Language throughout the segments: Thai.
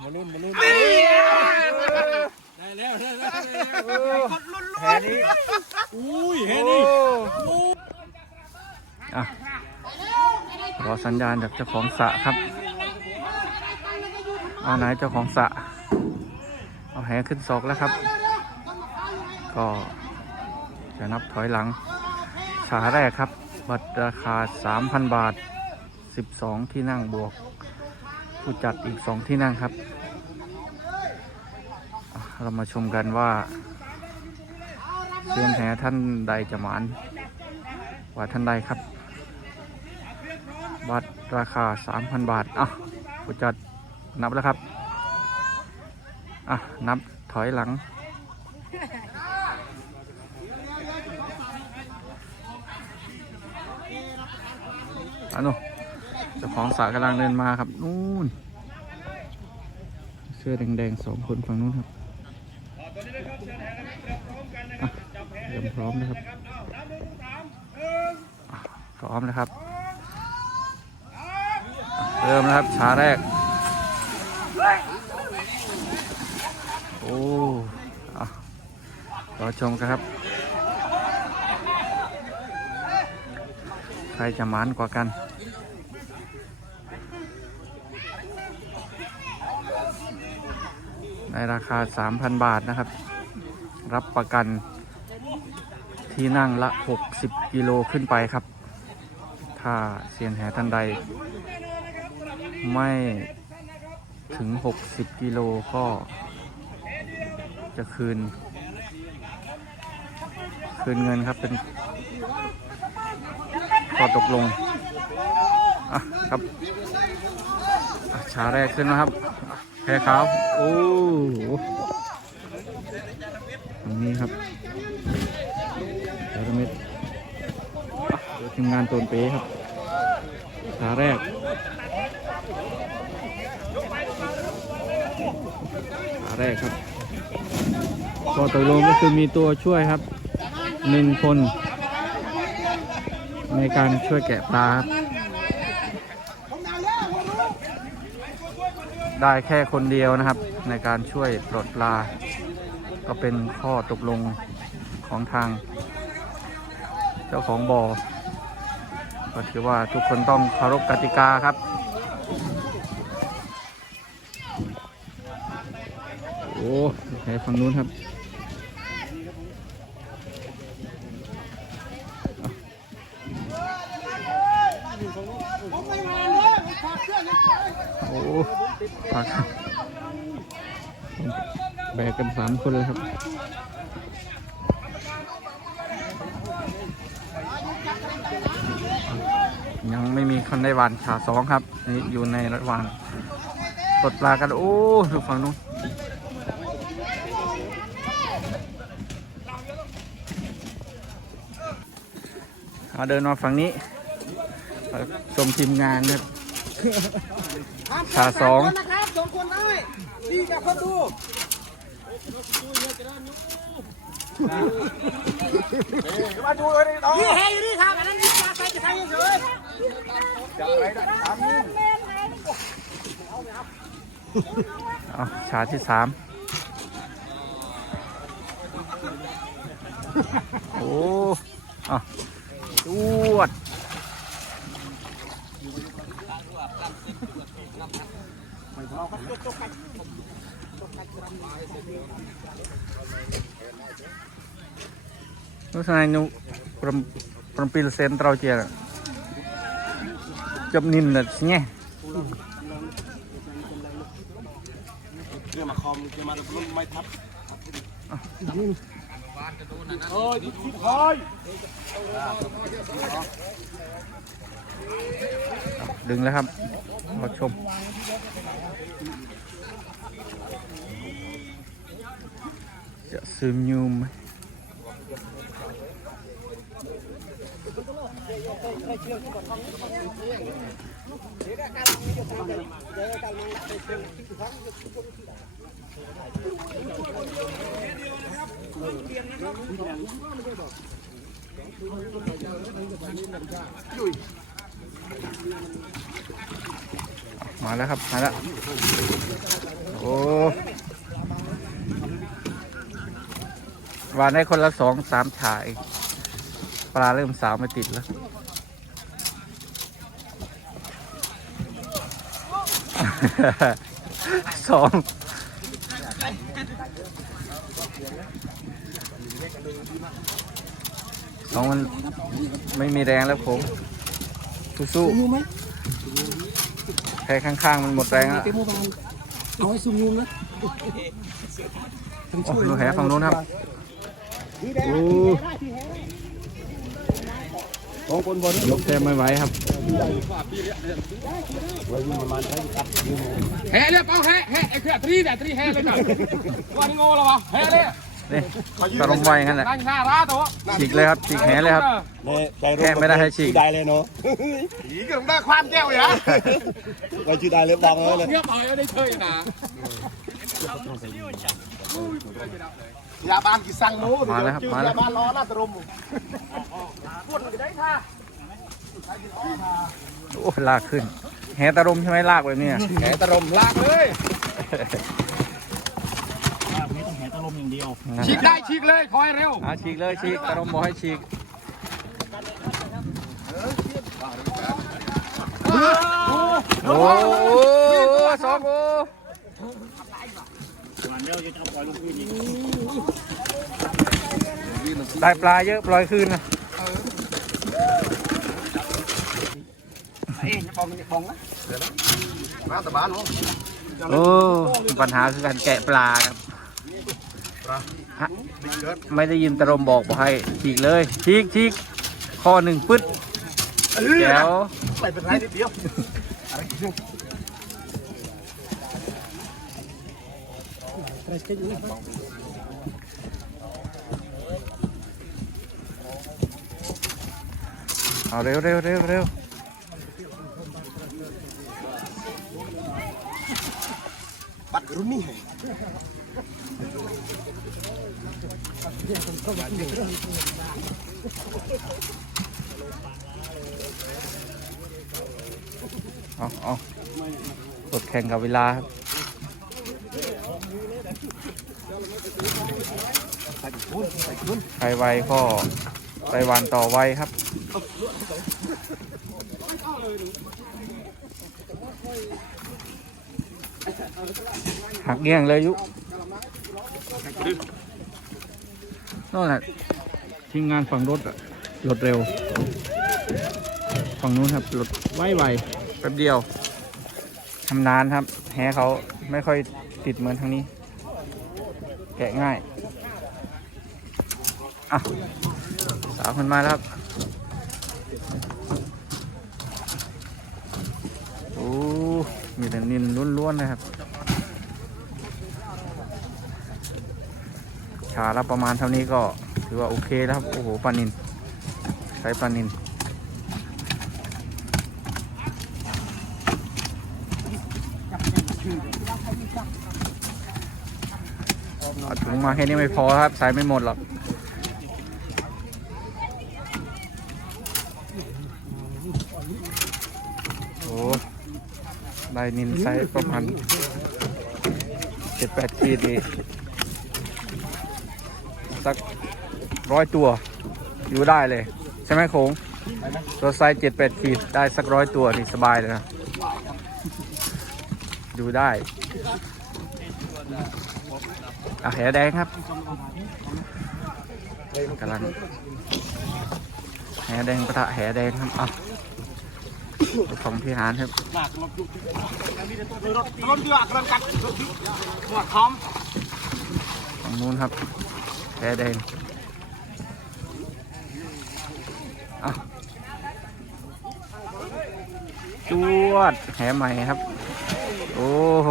มาเล่นมาเล่นได้แล้วได้แล้วแค่นี้อุ้ยโอ้เฮ้ยนี่อะรอสัญญาณจากเจ้าของสระครับเอาไหนเจ้าของสระเอาแหขึ้นศอกแล้วครับ ก็จะนับถอยหลังขาแรกครับ บัตรราคา 3,000 บาท 12 ที่นั่งบวก ผู้จัดอีก2ที่นั่งครับ เรามาชมกันว่าเซียนแหท่านใดจะหมานว่าท่านใดครับ บัตรราคา 3,000 บาทอะผู้จัดนับแล้วครับอะนับถอยหลังอันนู้ จ้าของสระกำลังเดินมาครับนู่นเสื้อแดงๆสองคนฝั่งนู้นครับเตรียมพร้อมนะครับพร้อมนะครับ เริ่มนะครับช้าแรก โอ้รอชมกันครับ ใครจะมานกว่ากัน ในราคา 3,000 บาทนะครับ รับประกันที่นั่งละ 60 กิโลขึ้นไปครับ ถ้าเซียนแหท่านใด ไม่ถึง 60 กิโลก็จะคืน คืนเงินครับเป็นข้อตกลง อะครับชาแรกขึ้นนะครับ แพรขาวโอ้ตรงนี้ครับพีระมิดทีมงานโตนเป๊ครับชาแรกขาแรกครับก็ตกลงก็คือมีตัวช่วยครับหนึ่งคน ในการช่วยแกะปลาครับ ได้แค่คนเดียวนะครับ ในการช่วยปลดปลา ก็เป็นข้อตกลงของทาง เจ้าของบ่อก็ถือว่าทุกคนต้องเคารพกติกาครับโอ้ในฝั่งนู้นครับโอ้ปากแบกกันสามคนเลยครับยังไม่มีคนได้วานขาสองครับนี่อยู่ในระหว่างปลดปลากัน โอ้ดูฝั่งนู้นเอาเดินมาฝั่งนี้ชมทีมงานครับขาสองสองคนได้ดีกับคนดู มาดูเลยต่อนี่เฮอยู่นี่ครับอันนั้นนี่ปลาใส่จะทำยังไงจะอะไรได้ทำนี่เอาชาที่สามโอ้เอา จวด Lúc này nụ pram pram pil sen trao chia chậm nhìn là nhé เรื่องมาคอมเรื่องมาตะลุมไม่ทับโอ้ยคิดคอย ดึงแล้วครับมาชม จะซึมยูมไหมมาแล้วครับ มาแล้ว หวานได้คนละสองสามฉาย ปลาเริ่มสาวไม่ติดแล้ว สองสองมันไม่มีแรงแล้วผมสู้ๆแค่ข้างๆ มันหมดแรงแล้วเอาให้ซุ่มยุงนะโอ้ดูแหฝั่งนู้นครับ โอ้ของคนบนยกแทบไม่ไหวครับแห่เลยเป้าแห่แห่ไอ้เครือตรีเนี่ยตรีแห่เลยกันวันนี้โง่แล้ววะแห่เลยนี่ตะลมไวงั้นแหละนั่งหน้าร้าตัวฉีกเลยครับฉีกแหเลยครับเนี่ยใจแกะไม่ได้ให้ฉีกได้เลยเนาะผีก็ต้องได้ความแก้วอย่าเราชื่อได้เลยบอกเลยเลยเงียบเอาเอาได้เชยนะ ยาบ้านกี่สั่งโน้มาแล้วครับมาแล้ว ยาบ้านล้อหน้าตรมโอ้ลากขึ้น แหตะลมใช่ไหมลากแบบนี้อะแห่ตะรมลากเลยนั่นฉีกได้ฉีกเลยคอยเร็วเอาฉีกเลยฉีกตะลมบอกให้ฉีกโอ้โหสองโอ้ ได้ปลาเยอะปล่อยคืนนะมาตะบ้านเนาะโอ้ปัญหาคือการแกะปลาครับฮะไม่ได้ยินตะลมบอกบอกให้ฉีกเลยฉีกฉีกข้อหนึ่งปึ๊ดแจ๋วไม่เป็นไรนิดเดียว เอาเร็วเร็วเร็วเร็วบัดรุ่นนี้เอาเอากดแข่งกับเวลาครับ ใครไวก็ไปวันต่อไวครับ หักเงี้ยงเลยยุนั่นแหละทีมงานฝั่งรถอะรถเร็ว ฝั่งนู้นครับรถไวไวแป๊บเดียวทำนานครับ แหเขาไม่ค่อยติดเหมือนทางนี้ แกะง่าย อะสาวคนมาแล้วครับโอ้มีแต่นินล้วนๆเลยครับชาละประมาณเท่านี้ก็ถือว่าโอเคแล้วครับ โอ้โหปลานินใช้ปลานินเอาถุงมาแค่นี้ไม่พอครับ ใส่ไม่หมดหรอก โอ้ ได้นินไซส์ประมาณเจ็ดแปดขีดนี่สักร้อยตัว อยู่ได้เลย ใช่ไหมโคงตัวไซส์เจ็ดแปดขีดได้สักร้อยตัวนี่สบายเลยนะดูได้อะแหแดงครับกำลังแหแดงประทะแหแดงครับอะ ของพี่หานครับรถเรืออักรังกัดหัวคอมฝั่งนู้นครับแหแดงจวดแหใหม่ครับ โอ้โห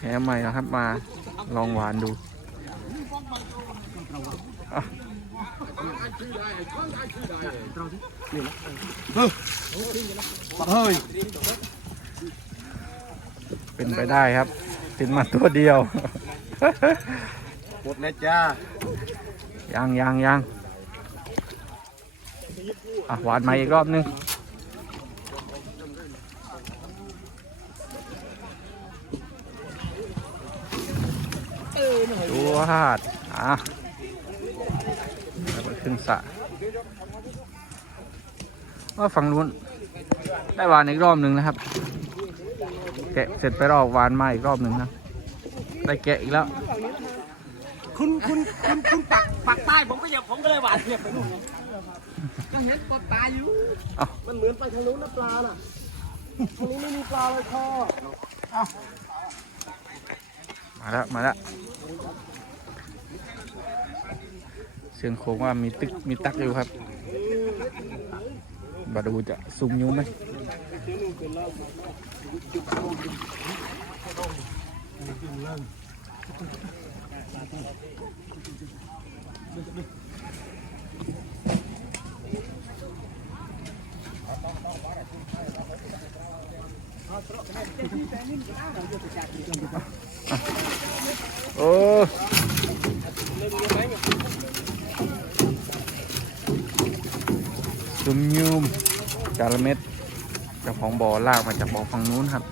แหใหม่นะครับมาลองหวานดูอะ เฮ้ยเป็นไปได้ครับ ติดมาตัวเดียว หมดแล้วจ้า ยังยังยังอะหวานใหม่อีกรอบนึงวาดอะ แล้วก็ขึ้นสระว่าฝั่งนู้นได้หวานอีกรอบหนึ่งนะครับ แกะเสร็จไปรอบหวานมาอีกรอบหนึ่งนะได้แกะอีกแล้ว คุณคุณคุณคุณปักปักใต้ผมก็อย่าผมก็เลยหวานเทียบไปนู่นไงก็เห็นปลาตายอยู่เอ้า มันเหมือนไปทางนู้นนะปลาน่ะทางนี้ไม่มีปลาเลยคอมาแล้วมาแล้ว เสียงโค้งว่ามีตึกมีตักอยู่ครับบาดูจะซุ่มยุ้มไหมโอ้ ซุ่มยุ้มจาระเม็ดเจ้าของบ่อลากมาจากบ่อฝั่งนู้นครับ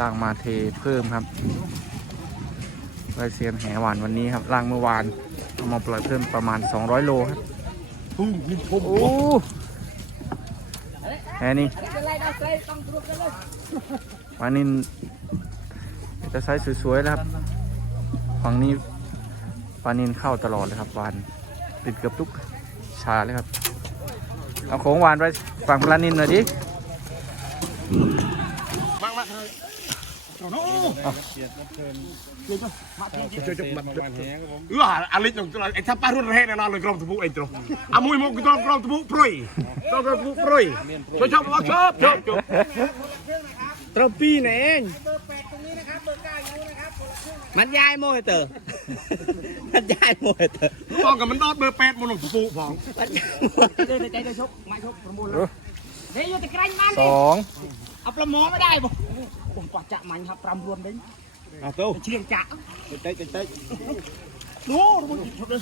ลากมาเทเพิ่มครับไว้เซียนแหหวานวันนี้ครับล่างเมื่อวานเอามาปล่อยเพิ่มประมาณ 200 โลครับพุ่งยิงชมโอ้แหนี่วานินจะไซส์สวยๆแล้วครับฝั่งนี้วานินเข้าตลอดเลยครับวานติดเกือบทุกชาเลยครับ เอาโค้งวานไปฝั่งปลานินหน่อยดิมามาโน้ช่วยจบมันเอออะไรตรงไอ้ทัพป้ารุ่นแรกแน่นอนเลยกรมทบุไอ้ตรงอะมุ้ยมุ้ยกรมกรมทบุปรุยกรมทบุปรุยชอบชอบชอบชอบชอบชอบตรปีนี่เองมันยายมยเอร์มันยายโมยเตอร์ มองกับมันดอดเบอร์แปดมันหลงทบุผองมันยายโมยเตอร์ใจใจชกมาชกประมูลเดี๋ยวอยู่ตะไคร้มันสองเอาประมอไม่ได้บ่ผมปากจะมันครับปรำรวมเด้งอะตู้เชียงจะเต้เต้เต้โน้ตมันชกเลย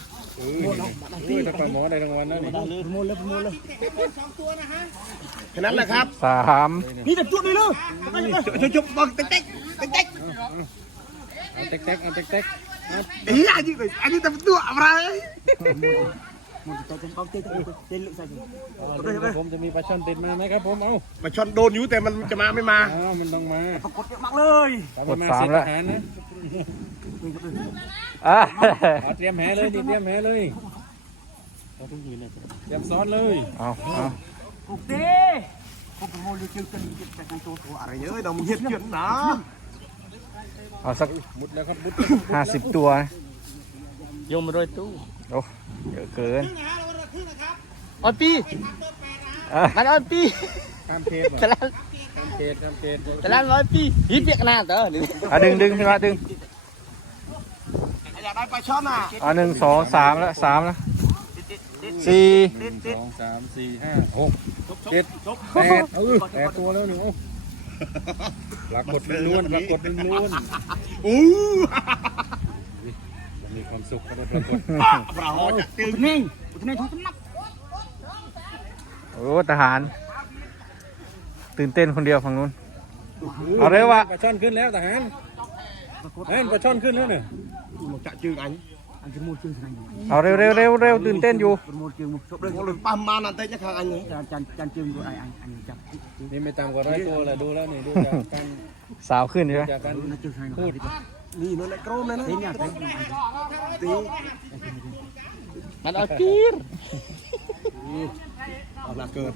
นี่ถ้าปลาหมอได้รางวัลนะนี่ประมูลเลยประมูลเลยแค่นั้นแหละครับสามนี่แต่จุดเลยเลยช่วยจบบอกเต้เต้เต้เต้เอาเต็กเต็กเอาเต็กเต็ กเอ้ยอันนี้อันนี้แต่ตัวอะไรมันจะต้องเอาเต้เต้เต้ลึกใส่ผมจะมีปลาช่อนติดมาไหมครับผมเอามาชนโดนอยู่แต่มันจะมาไม่มาเอามันต้องมาปรากฏเยอะมากเลยถ้ามันมาเสียทหารนะอะเอาเตรียมแหเลยนี่เตรียมแหเลยเราต้องยืนเลยเตรียมซ้อนเลยเอาเอาโอเคผมประมูลเลยเจอกันจากการตัวตัวอะไรเยอะเรามึงเห็ดเกินนะ เอาสักมุดแล้วครับมุดห้าสิบตัวโยมมาด้วยตู้โอ้เยอะเกินออนปีอะมันออนปีข้ามเขตแต่ละข้ามเขตข้ามเขตแต่ละร้อยปีฮิตเปียกหน้าเตอร์หรืออะดึงดึงขึ้นมาดึงอยากได้ปลาช่อนอะอะหนึ่งสองสามแล้วสามแล้วสี่หนึ่งสองสามสี่ห้าหกเจ็ดแปดเออแปดตัวแล้วหนู ปรากฏเป็นล้วนปรากฏเป็นล้วนอู้มีความสุขก็ได้ปรากฏปลาหอจะตึงอุทนิ่งอุทนิ่งทุกนับโอ้ทหาร ตื่นเต้นคนเดียวฝั่งนู้นเอาเร็ววะปลาช่อนขึ้นแล้วทหารเฮ้ยปลาช่อนขึ้นแล้วเนี่ยมันจะจืงอัน อันจะมูดชื่อไงเอาเร็วเร็วเร็วเร็วตื่นเต้นอยู่ประมูลชื่อมุกชกเรื่องของเรื่องปั๊มมานั่นเต้จะข้างอันนี้จานจานจานชื่อดูไอ้อันอันจับนี่ไม่ต่ำกว่าร้อยตัวแหละดูแล้วนี่ดูจากการสาวขึ้นใช่ไหมจากการน่าชื่อไงพูดนี่นั่นแหละโกรมเลยนะเห็นยังเห็นตีมันเอาปีรเอาละเกิด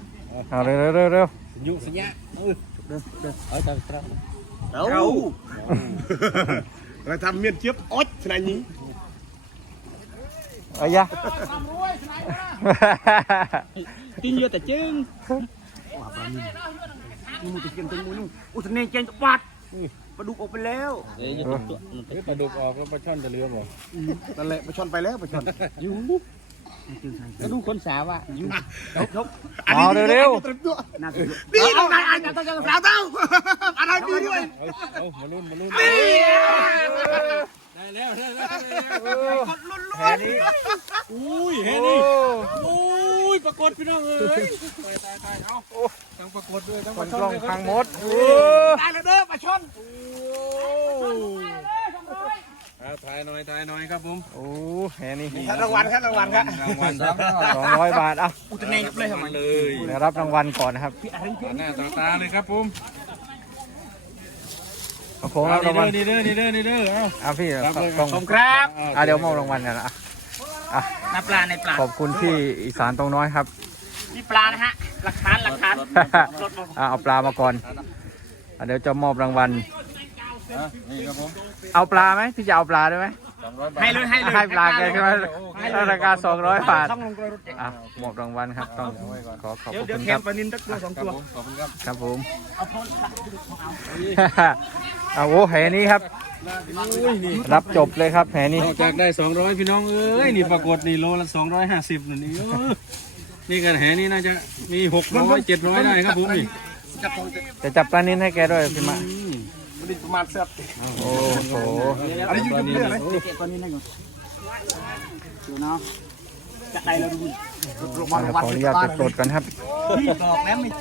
เอาเร็วเร็วเร็วเร็วยุสัญญาเออเด้อเด้อเอาตามตามเอาเราทำเมียนเจี๊ยบอ๊ดขนาดนี้ เอายะ tin như tại chứ nhưng mà tiền tiền muốn ủa thằng này trên bát và đục ốp leo เฮ้ยปลาดุกออกแล้วปลาช่อนจะเรือบ่นั่นแหละปลาช่อนไปแล้วปลาช่อน nó đu con xà vậy đục đục เอาเร็วเร็ว nào นี่ตรงไหนอันจะต้องจะสาวเต้าอะไรดีด้วยเอาเอามาลุ้น มาลุ้นนี่ได้แล้วได้แล้วแค่นี้อุ้ยโอ้เฮ้ยนี่อุ้ยปรากฏพี่น้องเอ้ยตายตายตายเอาทั้งปรากฏด้วยทั้งคปลานช่กอนล้องด้วยคพัรับงหมดโอ้ตายเลยเด้อปลาช่อนโอ้เอาถ่ายหน่อยถ่ายหน่อยครับผมโอ้แหนี่รางวัลครับรางวัลครับรางวัลครับสองร้อยบาทอะอุตเนยกับเลยทำไมเลยเดี๋ยวรับรางวัลก่อนนะครับ ต่อหน้าต่อตาเลยครับผม โอ้โหรับรางวัลนี่เด้อนี่เด้อนี่เด้อนี่เด้ออะพี่เอาครับเลยต้องชมครับอะเดี๋ยวมอบรางวัลกันนะอะอะน้ำปลาในปลาขอบคุณพี่อีสานตรงน้อยครับนี่ปลานะฮะหลักฐานหลักฐานอะเอาปลามาก่อนอะเดี๋ยวจะมอบรางวัลอะนี่ครับผมเอาปลาไหมพี่จะเอาปลาด้วยไหม สองร้อยบาทให้เลยให้เลยให้ปลาแกใช่ไหมราคาสองร้อยบาทต้องลงกระรถอะมอบรางวัลครับต้องขอขอบเดี๋ยวคุเดี๋ยวณแคครัมบปลานินตักตัวสองครับตัวผมขอบคุณครับครับผมเอาพ่นเอาโอ้แหนี้ครับรับจบเลยครับแหนี้นอกจากได้200พี่น้องเอ้ยนี่ปรากฏนี่โลละ250นั่นนี่เออนี่กันแหนี่น่าจะมี600 700ได้ครับผมนี่จะจับปลานินให้แกด้วยพี่มาอืม มันนี่ประมาณเสื้อโอ้โหอันนี้ยูทูบเบอร์ไหมเก็บตอนนี้นให้ก่อนดูเนาะจะได้แล้วดูขออนุญาตไปปลดกันครับพี่บอกแล้วไม่